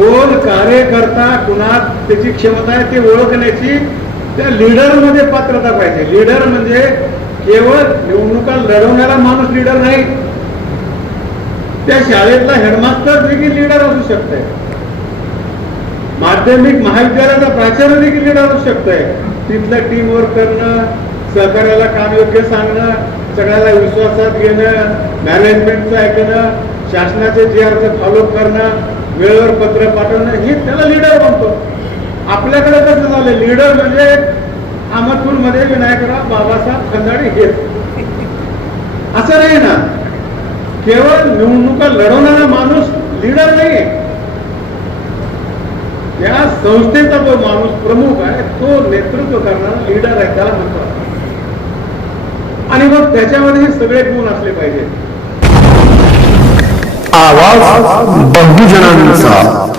कोण कार्यकर्ता कुणात त्याची क्षमता आहे ते ओळखण्याची त्या लीडरमध्ये पात्रता पाहिजे. लीडर म्हणजे केवळ निवडणुका लढवणारा माणूस लीडर नाही. त्या शाळेतला हेडमास्टर देखील लीडर असू शकते माध्यमिक महाविद्यालयाचा प्राचार्य देखील लीडर असू शकतोय. तिथलं टीम वर्क करणं सहकार्याला काम योग्य सांगणं सगळ्याला विश्वासात घेणं मॅनेजमेंटचं ऐकणं शासनाचे जे अर्ज फॉलो करणं वेळेवर पत्र पाठवणं हे त्याला लीडर म्हणतो आपल्याकडे कसं झालं. लीडर म्हणजे अहमदपूरमध्ये विनायकराव बाबासाहेब खंदाडे हे. असं नाही ना. केवळ निवडणुका लढवणारा माणूस लीडर नाही या संस्थेचा जो माणूस प्रमुख आहे तो नेतृत्व करणारा लीडर आहे त्याला म्हणतो आणि मग त्याच्यामध्ये हे सगळे गुण असले पाहिजेत. आवाज बहुजनांचा.